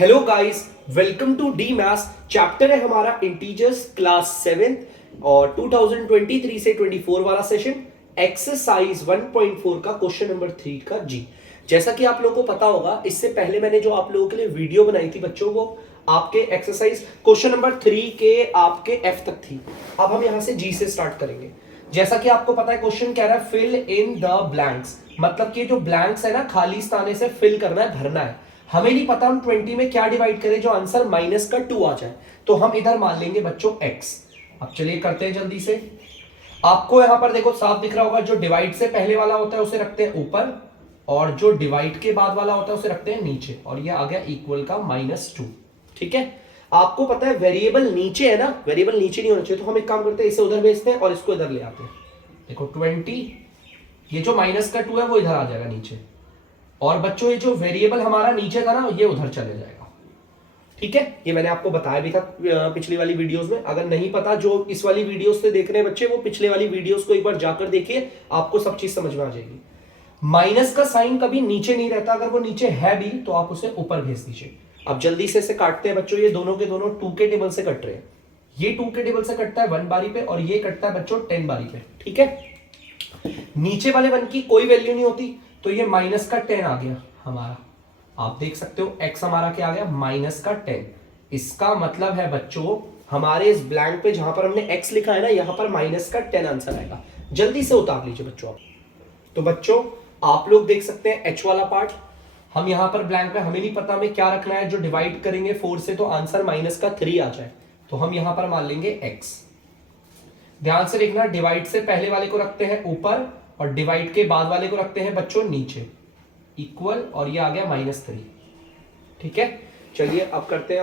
Hello guys, welcome to the maths. Chapter है हमारा integers, class 7 और 2023 से 24 वाला सेशन, एक्सरसाइज 1.4 का क्वेश्चन नंबर 3 का जी। जैसा कि आप लोगों को पता होगा, इससे पहले मैंने जो आप लोगों के लिए वीडियो बनाई थी बच्चों, वो आपके एक्सरसाइज क्वेश्चन नंबर 3 के आपके एफ तक थी। अब हम यहां से जी से स्टार्ट करेंगे। जैसा कि आपको पता है, क्वेश्चन कह रहा है फिल इन द ब्लैंक्स, मतलब कि जो ब्लैंक्स है ना, खाली स्थान से फिल करना है, भरना है। हमें नहीं पता हम 20 में क्या डिवाइड करें जो आंसर माइनस का 2 आ जाए, तो हम इधर मान लेंगे बच्चों x। अब चलिए करते हैं जल्दी से। आपको यहां पर देखो साफ दिख रहा होगा, जो डिवाइड से पहले वाला होता है उसे रखते हैं ऊपर, और जो डिवाइड के बाद वाला होता है उसे रखते हैं नीचे, और ये आ गया इक्वल का -2। ठीक है, आपको पता है वेरिएबल नीचे है ना, वेरिएबल नीचे नहीं होना चाहिए, तो हम एक काम करते हैं, इसे उधर भेजते हैं और इसको इधर ले आते हैं। देखो 20, ये जो माइनस का 2 है वो इधर आ जाएगा नीचे, और बच्चों ये जो वेरिएबल हमारा नीचे था ना, ये उधर चले जाएगा। ठीक है, ये मैंने आपको बताया भी था पिछली वाली वीडियोस में। अगर नहीं पता, जो इस वाली वीडियोस से देख रहे हैं बच्चे, वो पिछले वाली वीडियोस को एक बार जाकर देखिए, आपको सब चीज समझ में आ जाएगी। माइनस का साइन कभी नीचे नहीं रहता, अगर वो नीचे है भी तो आप उसे ऊपर भेज दीजिए। अब जल्दी से इसे काटते हैं बच्चों। ये दोनों के दोनों 2 के टेबल से कट रहे हैं। ये 2 के टेबल से कटता है 1 बारी पे, और ये कटता है बच्चों 10 बारी पे। ठीक है, नीचे वाले 1 की कोई वैल्यू नहीं होती, तो ये माइनस का 10 आ गया हमारा। आप देख सकते हो x हमारा क्या आ गया, माइनस का 10। इसका मतलब है बच्चों, हमारे इस ब्लैंक पे जहां पर हमने x लिखा है ना, यहां पर माइनस का 10 आंसर आएगा। जल्दी से उतार लीजिए बच्चों आप। तो बच्चों आप लोग देख सकते हैं h वाला पार्ट, हम यहां पर ब्लैंक पे, हमें नहीं पता हमें क्या रखना है। जो डिवाइड करेंगे 4 से तो आंसर माइनस का 3 आ जाए, तो हम यहां पर मान लेंगे x। ध्यान से देखना, डिवाइड से पहले वाले को रखते हैं ऊपर, और डिवाइड के बाद वाले को रखते हैं बच्चों नीचे, इक्वल, और ये आ गया -3। ठीक है, चलिए अब करते हैं।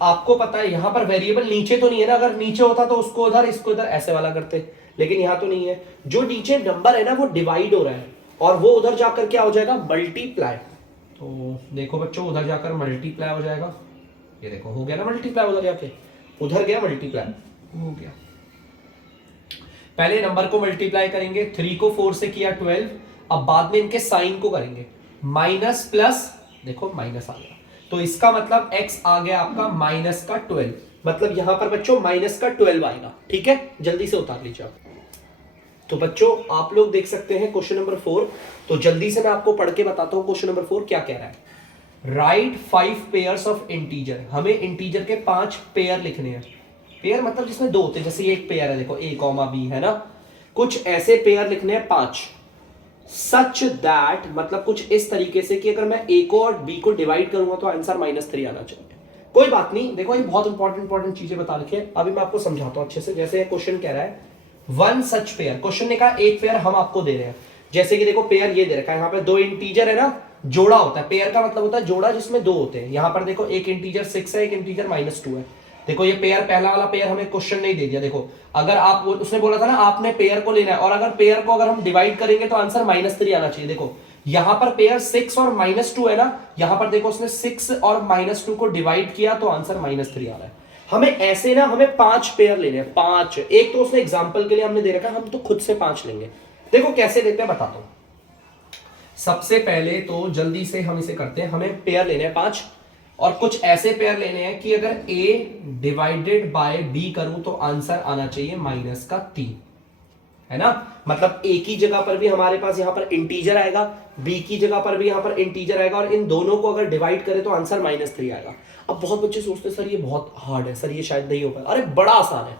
आपको पता है यहां पर वेरिएबल नीचे तो नहीं है ना, अगर नीचे होता तो उसको उधर, इसको इधर, ऐसे वाला करते, लेकिन यहां तो नहीं है। जो नीचे नंबर है ना, वो डिवाइड हो रहा है, और वो उधर जाकर क्या हो जाएगा, मल्टीप्लाई। तो देखो बच्चों, उधर जाकर मल्टीप्लाई हो जाएगा। ये देखो हो गया ना मल्टीप्लाई, उधर जाके, उधर गया मल्टीप्लाई हो गया। पहले नंबर को मल्टीप्लाई करेंगे, 3 को 4 से किया 12। अब बाद में इनके साइन को करेंगे, माइनस प्लस, देखो माइनस आ गया, तो इसका मतलब x आ गया आपका माइनस का 12, मतलब यहां पर बच्चों माइनस का 12 आएगा। ठीक है, जल्दी से उतार लीजिए आप। तो बच्चों आप लोग देख सकते हैं क्वेश्चन नंबर 4। तो जल्दी से मैं आपको पढ़ के बताता हूं क्वेश्चन नंबर 4 क्या कह रहा है। राइट 5 पेयर्स ऑफ इंटीजर, हमें इंटीजर के 5 पेयर लिखने हैं। पेयर मतलब जिसमें 2 होते हैं, जैसे ये एक पेयर है, देखो a, b है ना, कुछ ऐसे पेयर लिखने हैं 5। सच दैट, मतलब कुछ इस तरीके से कि अगर मैं a को और b को डिवाइड करूंगा तो आंसर -3 आना चाहिए। कोई बात नहीं, देखो ये बहुत इंपॉर्टेंट चीजें बता रखी है, अभी मैं आपको समझाता हूं अच्छे से। जैसे क्वेश्चन कह रहा है 1 सच पेयर, क्वेश्चन ने कहा एक पेयर हम आपको दे रहे हैं। जैसे कि देखो पेयर ये दे रखा है, यहाँ पे 2 इंटीजर है ना, जोड़ा होता है। पेयर का मतलब होता है जोड़ा जिसमें 2 होते हैं। यहाँ पर देखो एक इंटीजर 6 है, एक इंटीजर -2 है। देखो ये पेयर, पहला वाला पेयर हमें क्वेश्चन नहीं दे दिया। देखो अगर आप, उसने बोला था ना आपने पेयर को लेना है, और अगर पेयर को अगर हम डिवाइड करेंगे तो आंसर -3 आना चाहिए। देखो यहां पर पेयर 6 और -2 है ना, यहां पर देखो उसने 6 और -2 को डिवाइड किया तो आंसर -3 आ रहा है। हमें ऐसे ना, हमें 5 पेयर लेने हैं, 5। एक तो उसने एग्जाम्पल के लिए हमने दे रखा, हम तो खुद से 5 लेंगे। देखो कैसे लेते हैं बताता हूं। सबसे पहले तो जल्दी से हम इसे करते हैं, हमें पेयर लेने हैं 5, और कुछ ऐसे पेयर लेने हैं कि अगर a डिवाइडेड बाय b करूं तो आंसर आना चाहिए -3, है ना। मतलब a की जगह पर भी हमारे पास यहां पर इंटीजर आएगा, b की जगह पर भी यहां पर इंटीजर आएगा, और इन दोनों को अगर डिवाइड करें तो आंसर -3 आएगा। अब बहुत बच्चे सोचते हैं सर ये बहुत हार्ड है, सर ये शायद नहीं होगा। अरे बड़ा आसान है।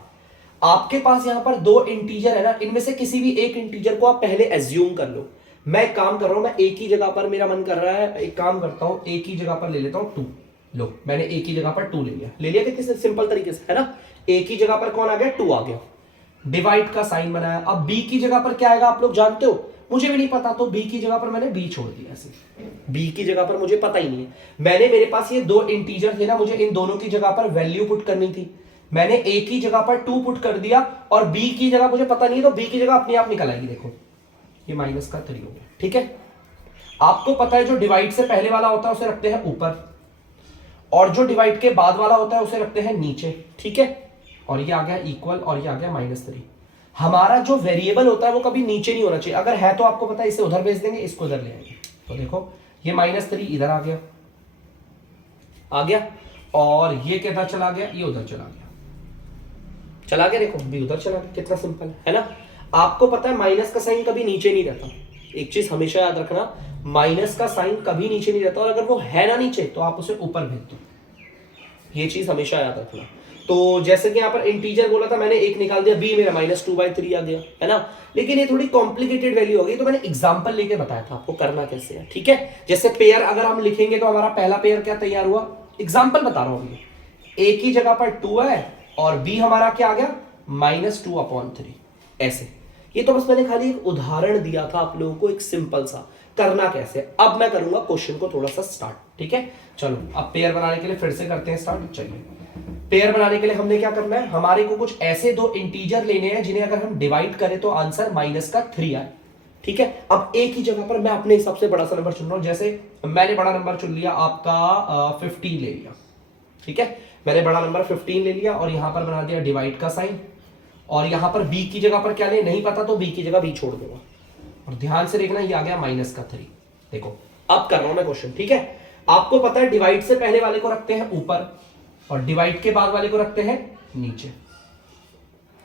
आपके पास यहां पर 2 इंटीजर है ना, इनमें से किसी भी एक इंटीजर को आप पहले एज्यूम कर लो। मैं एक काम कर रहा हूं, मैं a की जगह पर, मेरा मन कर रहा है, एक काम करता हूं, a की जगह पर ले लेता हूं 2। लो मैंने a की जगह पर 2 ले लिया कितने सिंपल तरीके से, है ना। a की जगह पर कौन आ गया, 2 आ गया। डिवाइड का साइन बनाया। अब b की जगह पर क्या आएगा आप लोग जानते हो, मुझे भी नहीं पता, तो b की जगह पर मैंने b छोड़ दिया ऐसे। b की जगह पर मुझे पता ही नहीं है, मैंने, मेरे पास ये 2 इंटीजर थे ना, मुझे इन दोनों की जगह पर वैल्यू पुट करनी थी। मैंने a की जगह पर 2 पुट कर दिया, और b की जगह मुझे पता नहीं है, तो b की जगह अपने आप निकल आएगी। देखो ये -3 हो गया। ठीक है, आपको पता है जो डिवाइड से पहले वाला होता है उसे रखते हैं ऊपर, और जो डिवाइड के बाद वाला होता है उसे रखते हैं नीचे। ठीक है, और ये आ गया इक्वल, और ये आ गया -3। हमारा जो वेरिएबल होता है वो कभी नीचे नहीं होना चाहिए, अगर है तो आपको पता है इसे उधर भेज देंगे, इसको उधर ले आएंगे। तो देखो ये -3 इधर आ गया, आ गया, और ये किधर चला गया, ये उधर चला गया, चला गया, देखो बी उधर चला गया, कितना सिंपल है ना। आपको पता है माइनस का साइन कभी नीचे नहीं रहता, एक चीज हमेशा याद रखना, माइनस का साइन कभी नीचे नहीं रहता, और अगर वो है ना नीचे तो आप उसे ऊपर भेज दो, ये चीज हमेशा याद रखना। तो जैसे कि यहाँ पर इंटीजर बोला था मैंने, एक निकाल दिया, बी मेरा -2/3 आ गया, है ना। लेकिन ये थोड़ी कॉम्प्लिकेटेड वैल्यू हो गई, तो मैंने एग्जांपल लेके बताया था आपको करना कैसे है, ठीक है। जैसे पेयर अगर हम लिखेंगे तो हमारा पहला पेयर क्या तैयार हुआ, एग्जांपल बता रहा हूं अभी, ए की जगह पर 2 है और बी हमारा क्या आ गया -2/3, ऐसे। ये तो बस मैंने खाली एक उदाहरण दिया था आप लोगों को, एक सिंपल सा, करना कैसे। अब मैं करूंगा क्वेश्चन को थोड़ा सा स्टार्ट, ठीक है। चलो अब पेयर बनाने के लिए फिर से करते हैं स्टार्ट। चलिए पेयर बनाने के लिए हमने क्या करना है, हमारे को कुछ ऐसे दो इंटीजर लेने हैं जिन्हें अगर हम डिवाइड करें तो आंसर -3 आए, ठीक है। अब एक ही जगह पर मैं अपने हिसाब से बड़ा सा नंबर चुन रहा हूं, जैसे मैंने बड़ा नंबर चुन लिया आपका 15 ले लिया, ठीक है। मैंने बड़ा नंबर 15 ले लिया और यहां पर बना दिया डिवाइड का साइन, और यहां पर बी की जगह पर क्या ले, नहीं पता तो बी की जगह बी छोड़ दूंगा, और ध्यान से देखना ये आ गया -3। देखो अब कर रहा हूं मैं क्वेश्चन, ठीक है। आपको पता है डिवाइड से पहले वाले को रखते हैं ऊपर और डिवाइड के बाद वाले को रखते हैं नीचे,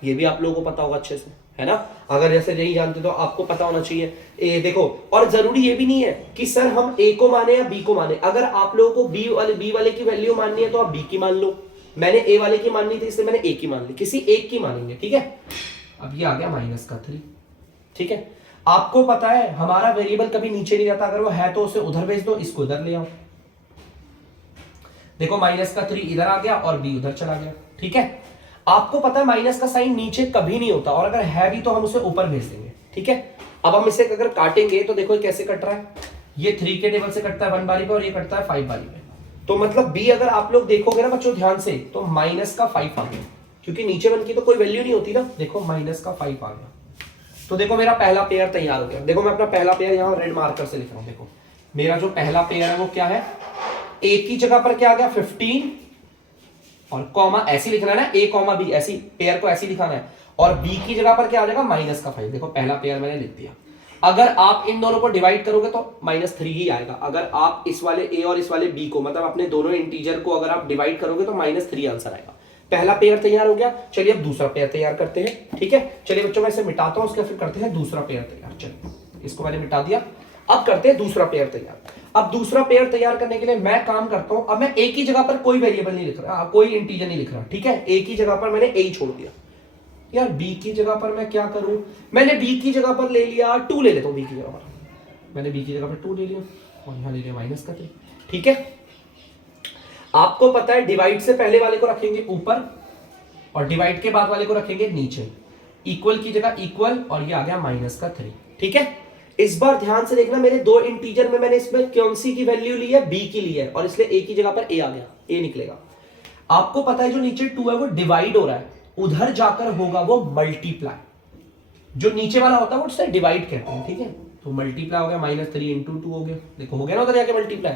ये भी आप लोगों को पता होगा अच्छे से, है ना। अगर जैसे नहीं जानते तो आपको पता होना चाहिए। ए देखो, और जरूरी ये भी नहीं है कि सर हम ए को माने या बी को माने, अगर आप लोगों को बी वाले की वैल्यू माननी है तो आप बी की मान लो, मैंने ए वाले की माननी थी इसलिए मैंने ए की मान ली, किसी एक की मानेंगे, ठीक है। अब ये आ गया -3, ठीक है। आपको पता है हमारा वेरिएबल कभी नीचे नहीं जाता, अगर वो है तो उसे उधर भेज दो, इसको इधर ले आओ। देखो -3 इधर आ गया और बी उधर चला गया, ठीक है। आपको पता है माइनस का साइन नीचे कभी नहीं होता, और अगर है भी तो हम उसे ऊपर भेज देंगे, ठीक है। अब हम इसे अगर काटेंगे तो देखो ये कैसे कट रहा है, ये 3 के टेबल से कटता है 1 बारी पे और ये कटता है 5 बारी पे, तो मतलब बी अगर आप लोग देखोगे ना बच्चों ध्यान से, तो -5 आ गया, क्योंकि नीचे 1 की तो कोई वैल्यू नहीं होती ना। देखो -5 आ गया, तो देखो मेरा पहला पेयर तैयार हो गया। देखो मैं अपना पहला पेयर यहाँ रेड मार्कर से लिख रहा हूँ, देखो मेरा जो पहला पेयर है वो क्या है, ए की जगह पर क्या आ गया 15 और कॉमा ऐसे लिखना है ना, ए कॉमा बी, ऐसी पेयर को ऐसे लिखाना है, और बी की जगह पर क्या आ जाएगा -5। देखो पहला पेयर मैंने लिख दिया। अगर आप इन दोनों को डिवाइड करोगे तो -3 ही आएगा, अगर आप इस वाले ए और इस वाले बी को, मतलब अपने दोनों इंटीजर को अगर आप डिवाइड करोगे तो -3 आंसर आएगा। पहला पेयर तैयार हो गया, चलिए अब दूसरा पेयर तैयार करते हैं, ठीक है। चलिए बच्चों मैं इसे मिटाता हूं, उसके फिर करते हैं दूसरा पेयर तैयार। चलिए इसको मैंने मिटा दिया, अब करते हैं दूसरा पेयर तैयार। अब दूसरा पेयर तैयार करने के लिए मैं काम करता हूं, अब मैं ए की जगह पर कोई वेरिएबल नहीं लिख रहा, कोई इंटीजर नहीं लिख रहा, ठीक है। ए की जगह पर मैंने ए छोड़ दिया। यार बी की जगह पर मैं क्या करूं, मैंने बी की जगह पर ले लिया 2, ले लेता हूं बी की जगह पर, मैंने बी की जगह पर 2 ले लिया और यहां ले लिया -3, ठीक है। आपको पता है डिवाइड से पहले वाले को रखेंगे ऊपर और डिवाइड के बाद वाले को रखेंगे नीचे, इक्वल की जगह इक्वल, और ये आ गया -3, ठीक है। इस बार ध्यान से देखना, मेरे दो इंटीजर में मैंने इसमें कौन सी की वैल्यू ली है, बी की ली है, और इसलिए ए की जगह पर ए आ गया, ए निकलेगा। आपको पता है जो नीचे 2 है वो डिवाइड हो रहा है, उधर जाकर होगा वो मल्टीप्लाई, जो नीचे वाला होता है वो उससे डिवाइड कहते हैं, ठीक है। तो मल्टीप्लाई हो गया, -3 × 2 हो गया, देखो हो गया ना उधर जाके मल्टीप्लाई।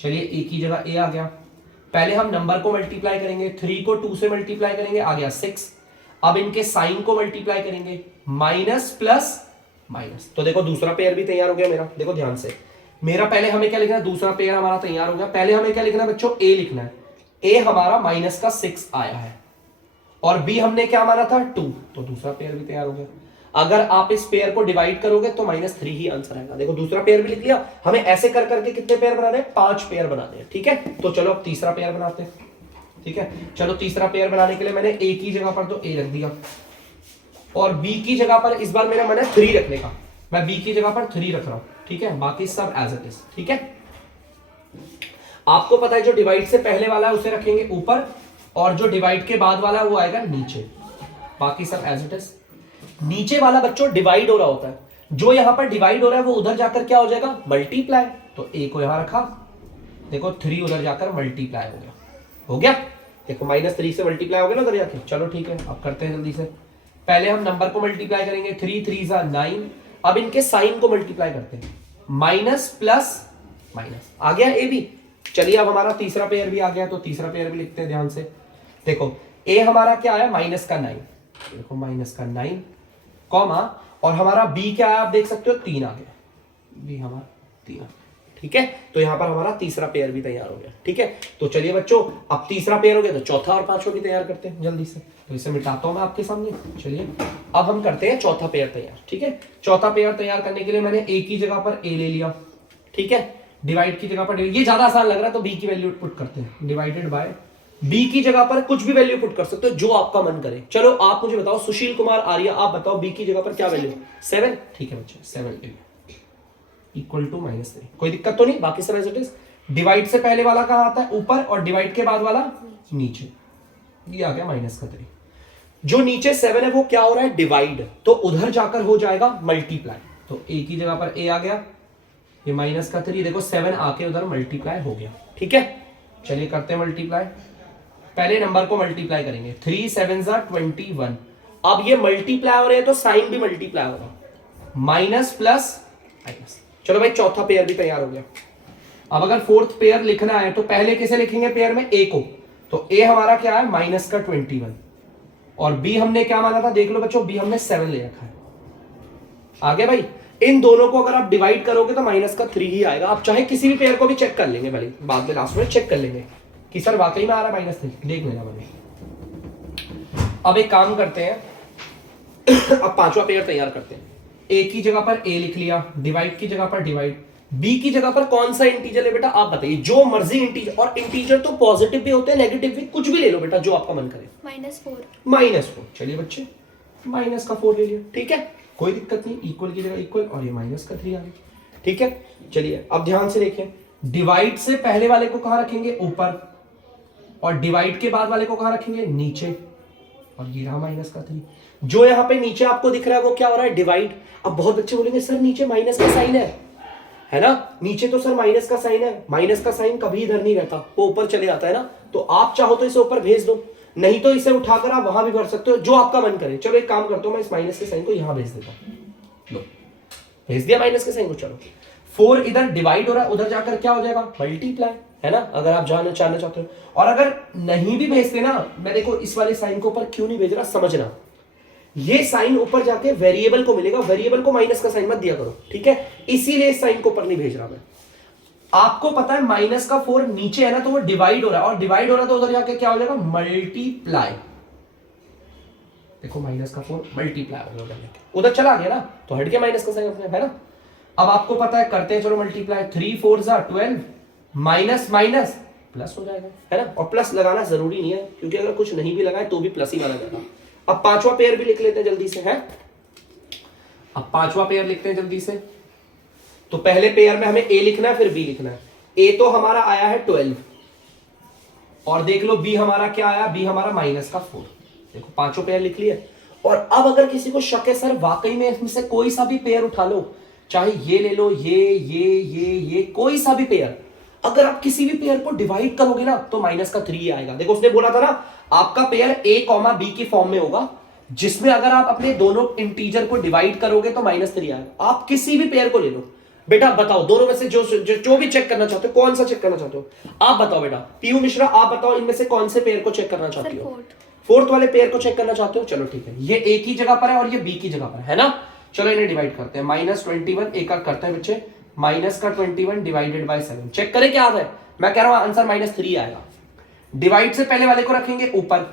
चलिए ए की जगह ए आ गया, पहले हम नंबर को मल्टीप्लाई करेंगे, 3 को 2 से मल्टीप्लाई करेंगे, आ गया 6। अब इनके साइन को मल्टीप्लाई करेंगे, माइनस प्लस माइनस, तो देखो दूसरा पेयर भी तैयार हो गया मेरा। देखो ध्यान से, मेरा पहले हमें क्या लिखना है, दूसरा पेयर हमारा तैयार हो गया। पहले हमें क्या लिखना है बच्चों, ए लिखना है, ए हमारा -6 आया है, और बी हमने क्या माना था 2, तो दूसरा पेयर भी तैयार हो गया। अगर आप इस पेयर को डिवाइड करोगे तो -3 ही आंसर आएगा। देखो दूसरा पेयर भी लिख लिया। हमें ऐसे कर करके कितने पेयर बनाने हैं, 5 पेयर बनाने हैं, ठीक है। तो चलो अब तीसरा पेयर बनाते हैं, ठीक है। चलो तीसरा पेयर बनाने के लिए मैंने ए की जगह पर तो ए रख दिया, और बी की जगह पर इस बार मेरा मन है 3 रखने का, मैं बी की जगह पर 3 रख रहा हूं, ठीक है। बाकी सब एज इट इज, ठीक है। आपको पता है जो डिवाइड से पहले वाला है उसे रखेंगे ऊपर, और जो डिवाइड के बाद वाला है वो आएगा नीचे, बाकी सब एज इट इज। नीचे वाला बच्चों डिवाइड हो रहा होता है, जो यहां पर डिवाइड हो रहा है वो उधर जाकर क्या हो जाएगा, मल्टीप्लाई, तो ए को यहां रखा, देखो 3 उधर जाकर मल्टीप्लाई हो गया, हो गया। देखो -3 से मल्टीप्लाई हो गया ना उधर जाके। चलो ठीक है, अब करते हैं जल्दी से। पहले हम नंबर को मल्टीप्लाई करेंगे, 3 3 = 9। अब इनके साइन को मल्टीप्लाई करते हैं, माइनस प्लस माइनस, आ गया ए भी। चलिए अब हमारा तीसरा पेयर भी आ गया, तो तीसरा पेयर भी लिखते हैं ध्यान से। देखो ए हमारा क्या है, -9, देखो -9 कॉमा, और हमारा बी क्या है आप देख सकते हो 3 आ गया, बी हमारा 3 आ गया, ठीक है, तो यहाँ पर हमारा तीसरा पेयर भी तैयार हो गया। ठीक है, तो चलिए बच्चों, अब तीसरा पेयर हो गया तो चौथा और पांचवा भी तैयार करते हैं जल्दी से। तो इसे मिटाता हूं मैं आपके सामने। चलिए अब हम करते हैं चौथा पेयर तैयार। ठीक है, चौथा पेयर तैयार करने के लिए मैंने ए की जगह पर ए ले लिया। ठीक है, डिवाइड की जगह पर ये ज्यादा आसान लग रहा है तो बी की वैल्यू पुट करते हैं। डिवाइडेड बाय बी की जगह पर कुछ भी वैल्यू पुट कर सकते हो जो आपका मन करे। चलो आप मुझे बताओ, सुशील कुमार आर्या, आप बताओ बी की जगह पर क्या वैल्यू? 7। ठीक है बच्चे, 7 इक्वल टू -3। कोई दिक्कत तो नहीं, बाकी सब एज इट इज। डिवाइड से पहले वाला कहां आता है? ऊपर, और डिवाइड के बाद वाला नीचे। ये आ गया -3। जो नीचे 7 है वो क्या हो रहा है? डिवाइड, तो उधर जाकर हो जाएगा मल्टीप्लाई। तो ए की जगह पर ए आ गया, ये -3, देखो 7 आके उधर मल्टीप्लाई हो गया। ठीक है, चलिए करते हैं मल्टीप्लाई। पहले नंबर को मल्टीप्लाई करेंगे, 3 7 21। अब ये मल्टीप्लाई हो रहे हैं तो साइन भी मल्टीप्लाई होगा, माइनस प्लस माइनस। चलो भाई, चौथा पेयर भी तैयार हो गया। अब अगर फोर्थ पेयर लिखना है तो पहले किसे लिखेंगे पेयर में? ए को। तो ए हमारा क्या है? -21, और बी हमने क्या माना था? देख लो बच्चों, बी हमने 7 ले रखा है। आगे भाई, इन दोनों को अगर आप डिवाइड करोगे तो -3 ही आएगा। आप चाहे किसी भी पेयर को भी चेक कर लेंगे, भले बाद में लास्ट में चेक कर लेंगे कि सर वाकई में आ रहा है -3, देख लेना भले। अब एक काम करते हैं अब पांचवा पेयर तैयार करते हैं। ए की जगह पर ए लिख लिया, डिवाइड की जगह पर डिवाइड। बी की जगह पर कौन सा इंटीजर है बेटा? आप बताइए, जो मर्जी इंटीजर। और इंटीजर तो पॉजिटिव भी होते हैं, नेगेटिव भी, कुछ भी ले लो बेटा जो आपका मन करे। -4। चलिए बच्चे, -4 ले लिया। ठीक है, कोई दिक्कत नहीं, इक्वल की जगह इक्वल, और ये -3 आ गया। ठीक है, चलिए अब ध्यान से देखें, डिवाइड से पहले वाले को कहां रखेंगे? ऊपर, और डिवाइड के बाद वाले को कहां रखेंगे? नीचे, और ये रहा -3। जो यहाँ पे नीचे आपको दिख रहा है वो क्या हो रहा है? डिवाइड। अब बहुत बच्चे बोलेंगे सर नीचे माइनस का साइन है ना? नीचे तो सर माइनस का साइन है। माइनस का साइन कभी इधर नहीं रहता, वो ऊपर चले जाता है ना। तो आप चाहो तो इसे ऊपर भेज दो, नहीं तो इसे उठाकर आप वहां भी भर सकते हो, जो आपका मन करे। चलो एक काम करता हूं, मैं इस माइनस के साइन को यहां भेज देता हूं। लो, भेज दिया माइनस के साइन को। चलो 4 इधर डिवाइड हो रहा है, उधर जाकर क्या हो जाएगा? मल्टीप्लाई, है ना? अगर आप जानना चाहते हो। और अगर नहीं भी भेजते ना, मैं देखो इस वाले साइन को ऊपर क्यों नहीं भेज रहा, समझना। ये साइन ऊपर जाके वेरिएबल को मिलेगा, वेरिएबल को माइनस का साइन मत दिया करो, ठीक है? इसीलिए इस साइन को ऊपर नहीं भेज रहा मैं। आपको पता है -4 नीचे है ना, तो वो डिवाइड हो रहा है, और डिवाइड हो रहा है तो उधर जाके क्या हो जाएगा? मल्टीप्लाई। देखो -4 मल्टीप्लाई हो गया, उधर चला गया ना, तो हट गया माइनस का साइन अपने, है ना? अब आपको पता है, करते हैं चलो मल्टीप्लाई। 3 4 12, माइनस माइनस प्लस हो जाएगा, है ना? और प्लस लगाना जरूरी नहीं है, क्योंकि अगर कुछ नहीं भी लगाए तो भी प्लस ही माना जाएगा। अब पांचवा पेयर भी लिख लेते हैं जल्दी से, है? अब पांचवा पेयर लिखते हैं जल्दी से। तो पहले पेयर में हमें ए लिखना है, फिर बी लिखना है। ए तो हमारा आया है 12, और देख लो बी हमारा क्या आया? बी हमारा -4। देखो पांचों पेयर लिख लिए। और अब अगर किसी को शक है सर वाकई में इसमें से कोई सा भी पेयर उठा लो, चाहे ये ले लो, ये कोई सा भी पेयर, अगर आप किसी भी पेयर को डिवाइड करोगे ना तो -3 आएगा। देखो उसने बोला था ना, आपका पेयर a, b की फॉर्म में होगा, जिसमें अगर आप अपने दोनों इंटीजर को डिवाइड करोगे तो -3 आएगा। आप किसी भी पेयर को ले लो बेटा, बताओ दोनों में से जो भी चेक करना चाहते हो, कौन सा चेक करना चाहते हो आप बताओ बेटा। पीयू मिश्रा, आप बताओ इनमें से कौन से पेयर को चेक करना चाहती हो? फोर्थ वाले पेयर को चेक करना चाहते हो? चलो ठीक है, ये a की जगह पर है और ये b की जगह पर है ना। चलो इन्हें डिवाइड करते हैं। -21 एक करते हैं बच्चे, -21 डिवाइडेड बाय 7। चेक करें क्या आता है? मैं कह रहा हूं आंसर -3 आएगा। डिवाइड से पहले वाले को रखेंगे ऊपर,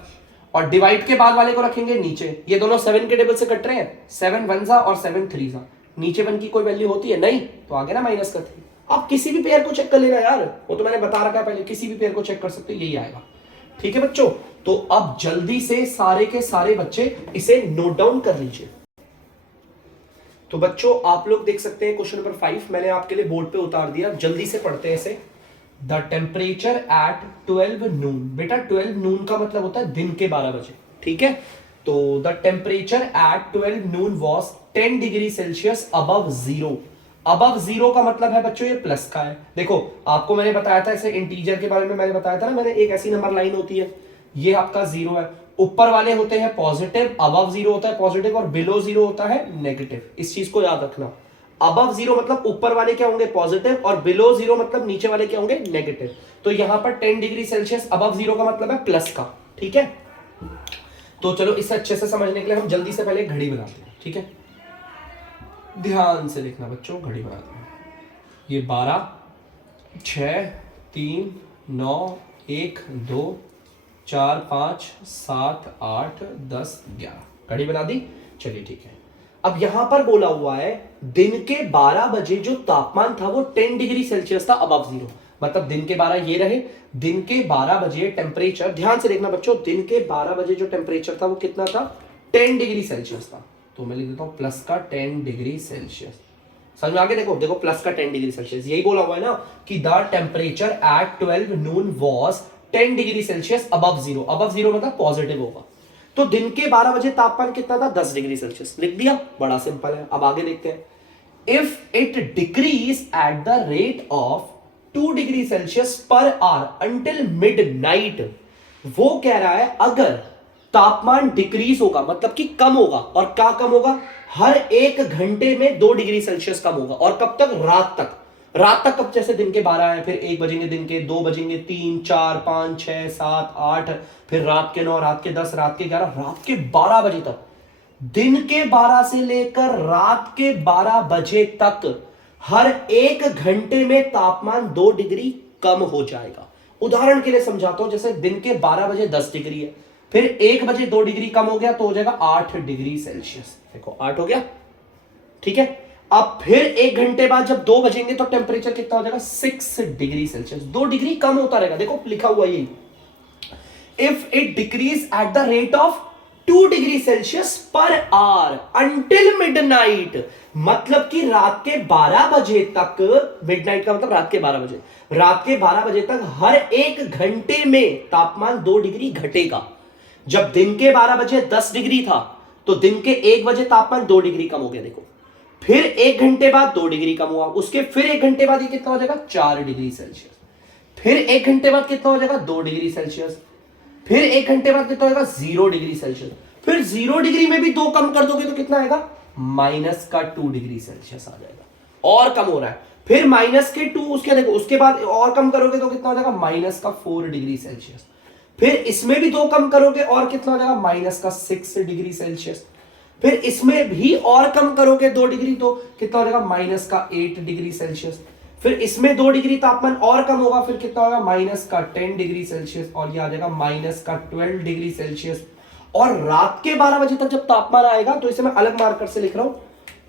और डिवाइड के बाद वाले को रखेंगे नीचे। ये दोनों 7 के टेबल से कट रहे हैं, 7 1 और 7 3। नीचे 1 की कोई वैल्यू होती है नहीं, तो आगे ना -3। आप किसी भी पेयर को चेक कर लेना यार, वो तो मैंने बता रखा है पहले, किसी भी पेयर को चेक कर सकते हो, यही आएगा। ठीक है बच्चों, तो अब जल्दी से सारे के सारे बच्चे इसे नोट डाउन कर लीजिए। तो बच्चों आप लोग देख सकते हैं क्वेश्चन नंबर 5 मैंने आपके लिए बोर्ड पे उतार दिया, जल्दी से पढ़ते हैं इसे। द टेम्परेचर एट 12 नून। बेटा 12 नून का मतलब होता है दिन के 12 बजे, ठीक है? तो the temperature at 12 Noon was 10 degree Celsius above zero. Above zero का मतलब है बच्चों ये प्लस का है। देखो आपको मैंने बताया था, इसे इंटीजर के बारे में मैंने बताया था ना, मैंने एक ऐसी नंबर लाइन होती है, ये आपका 0 है, ऊपर वाले होते हैं पॉजिटिव, अबव 0 होता है पॉजिटिव, और बिलो 0 होता है नेगेटिव। इस चीज को याद रखना। अबव 0 मतलब ऊपर वाले क्या होंगे? पॉजिटिव, और बिलो 0 मतलब नीचे वाले क्या होंगे? नेगेटिव। तो यहां पर 10 डिग्री सेल्सियस अबव 0 का मतलब है प्लस का, ठीक है? तो चलो इसे अच्छे से समझने के लिए हम जल्दी से पहले घड़ी बनाते हैं, ठीक है? ध्यान से देखना बच्चों, घड़ी बनाते हैं। ये 12, 6 3 9 1 2 4 5 7 8 10 11 घड़ी बना दी। चलिए ठीक है, अब यहां पर बोला हुआ है दिन के 12 बजे जो तापमान था वो 10 डिग्री सेल्सियस था अबव जीरो। मतलब दिन के 12 ये रहे, दिन के 12 बजे टेम्परेचर, ध्यान से देखना बच्चों, दिन के 12 बजे जो टेम्परेचर था वो कितना था, 10 डिग्री सेल्सियस था। तो मैं लिख देता हूं प्लस का 10 डिग्री सेल्सियस। समझ में आगे, देखो देखो प्लस का 10 डिग्री सेल्सियस, यही बोला हुआ है ना कि the temperature at 12 Noon was 10 degree Celsius above zero. Above zero मतलब पॉजिटिव होगा। तो दिन के 12 बजे तापमान कितना था, 10 डिग्री सेल्सियस, लिख दिया, बड़ा सिंपल है। अब आगे देखते हैं, if it decrease at the rate of 2 degree Celsius per hour until midnight, वो कह रहा है अगर तापमान डिक्रीज होगा मतलब कि कम होगा, और क्या कम होगा, हर 1 घंटे में 2 डिग्री सेल्सियस कम होगा। और कब तक, रात तक। रात तक कब, जैसे दिन के 12 है, फिर 1 बजेंगे दिन के, 2 बजेंगे, 3 4 5 6 7 8, फिर रात के 9, रात के 10, रात के 11, रात के 12 बजे तक। दिन के 12 से लेकर रात के 12 बजे तक हर 1 घंटे में तापमान 2 डिग्री कम हो जाएगा। उदाहरण के लिए समझाता हूं, जैसे दिन के 12 बजे 10 डिग्री है, फिर 1 बजे 2 डिग्री कम हो गया तो हो जाएगा 8 डिग्री सेल्सियस। देखो 8 हो गया, ठीक है। अब फिर 1 घंटे बाद जब 2 बजेंगे तो टेम्परेचर कितना हो जाएगा, 6 डिग्री सेल्सियस, 2 डिग्री कम होता रहेगा। देखो लिखा हुआ यही, if it decrease at the rate of 2 degree Celsius per hour until midnight, मतलब कि रात के 12 बजे तक, मिडनाइट का मतलब रात के 12 बजे, रात के 12 बजे तक हर 1 घंटे में तापमान 2 डिग्री घटेगा। जब दिन के 12 बजे 10 डिग्री था तो दिन के 1 बजे तापमान 2 डिग्री कम हो गया। देखो फिर 1 घंटे बाद 2 डिग्री कम हुआ, उसके फिर 1 घंटे बाद ये कितना हो जाएगा, 4 डिग्री सेल्सियस, फिर 1 घंटे बाद कितना हो जाएगा, 2 डिग्री सेल्सियस, फिर 1 घंटे बाद कितना होगा, 0 डिग्री सेल्सियस, फिर 0 डिग्री में भी 2 कम कर दोगे तो कितना आएगा, माइनस का 2 डिग्री सेल्सियस आ जाएगा। और कम हो रहा है, फिर माइनस के 2, उसके देखो उसके बाद और कम करोगे तो कितना हो जाएगा, माइनस का 4 डिग्री सेल्सियस, फिर इसमें भी 2 कम करोगे और कितना हो जाएगा, माइनस का 6 डिग्री सेल्सियस, फिर इसमें भी और कम करोगे 2 डिग्री तो कितना हो जाएगा, माइनस का 8 डिग्री सेल्सियस, फिर इसमें 2 डिग्री तापमान और कम होगा, फिर कितना होगा, माइनस का 10 डिग्री सेल्सियस, और ये आ जाएगा माइनस का 12 डिग्री सेल्सियस। और रात के 12 बजे तक जब तापमान आएगा, तो इसे मैं अलग मार्कर से लिख रहा हूं,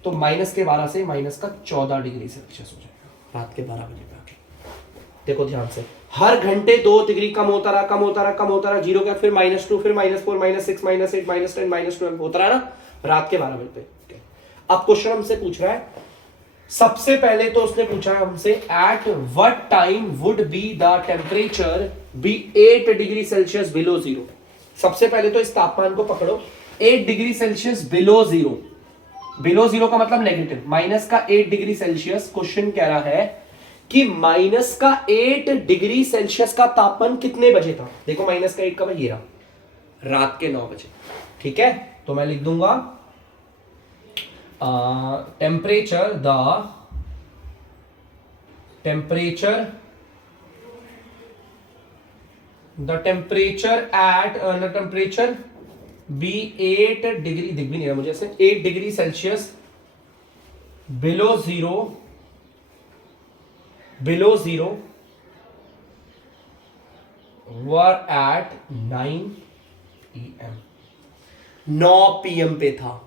तो माइनस के 12 से माइनस का 14 डिग्री सेल्सियस हो जाएगा रात के 12 बजे पे आके। देखो ध्यान से, हर घंटे 2 डिग्री कम होता रहा, कम होता रहा, कम होता रहा, 0 का फिर -2, फिर -4, -6, -8, -10, -12 होता रहा ना रात के 12 बजे पे। अब क्वेश्चन हमसे पूछ रहा है, सबसे पहले तो उसने पूछा है हमसे, at what time would be the temperature be 8 degree Celsius below zero. सबसे पहले तो इस तापमान को पकड़ो, 8 degree Celsius below zero, below zero का मतलब नेगेटिव, माइनस का 8 डिग्री सेल्सियस। क्वेश्चन कह रहा है कि माइनस का 8 डिग्री सेल्सियस का तापमान कितने बजे था। देखो माइनस का 8 का ये रहा, रात के 9 बजे, ठीक है। तो मैं लिख दूंगा टेम्परेचर बी 8 डिग्री, दिख भी नहीं रहा मुझे ऐसे, 8 degree Celsius below zero were at 9 PM, 9 PM पे था।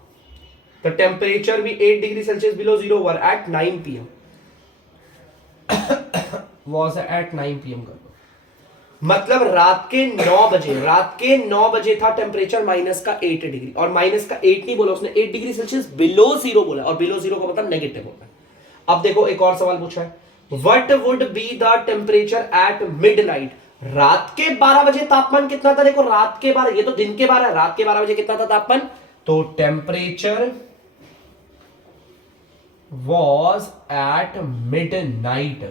तो टेम्परेचर भी 8 degree Celsius below zero were at 9 PM, was at 9 PM कर दो, मतलब रात के 9 बजे था टेम्परेचर माइनस का 8 डिग्री, और माइनस का 8 नहीं बोला उसने, 8 डिग्री सेल्सियस बिलो जीरो बोला, और बिलो जीरो का मतलब नेगेटिव होता है। अब देखो एक और सवाल पूछा है, what would be the temperature at midnight, रात के 12 बजे तापमान कितना था। देखो रात के 12, ये तो दिन के 12, रात के 12 बजे कितना था तापमान, तो टेम्परेचर वॉज एट मिडनाइट,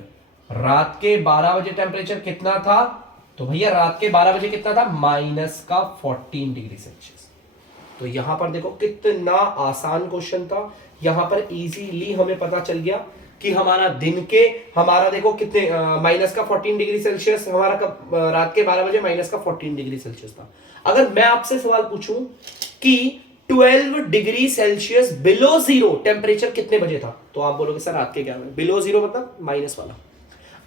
रात के 12 बजे टेम्परेचर कितना था, तो भैया रात के 12 बजे कितना था, माइनस का 14 डिग्री सेल्सियस। तो यहां पर देखो कितना आसान क्वेश्चन था, यहां पर इजीली हमें पता चल गया कि हमारा दिन के, हमारा देखो कितने माइनस का 14 डिग्री सेल्सियस, हमारा कब, रात के 12 बजे माइनस का 14 डिग्री सेल्सियस था। अगर मैं आपसे सवाल पूछूं कि 12 degree Celsius below zero temperature कितने बजे था, तो आप बोलोगे सर रात के 11 बजे, बिलो जीरो मतलब माइनस वाला।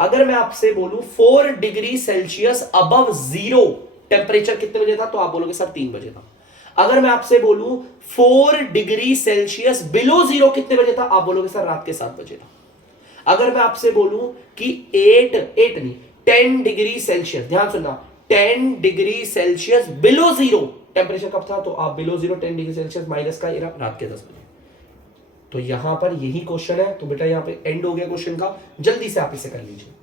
अगर मैं आपसे बोलूं 4 degree Celsius above zero temperature कितने बजे था, तो आप बोलोगे सर 3 बजे था। अगर मैं आपसे बोलूं 4 डिग्री सेल्सियस बिलो जीरो कितने बजे था, आप बोलोगे सर रात के 7 बजे था। अगर मैं आपसे बोलूं कि 8 नहीं 10 डिग्री सेल्सियस, ध्यान सुनना, 10 degree Celsius below zero temperature कब था, तो आप below zero 10 degree Celsius minus का एरा रात के 10 बजे। तो यहां पर यही क्वेश्चन है, तो बेटा यहां पे एंड हो गया क्वेश्चन का, जल्दी से आप इसे कर लीजिए।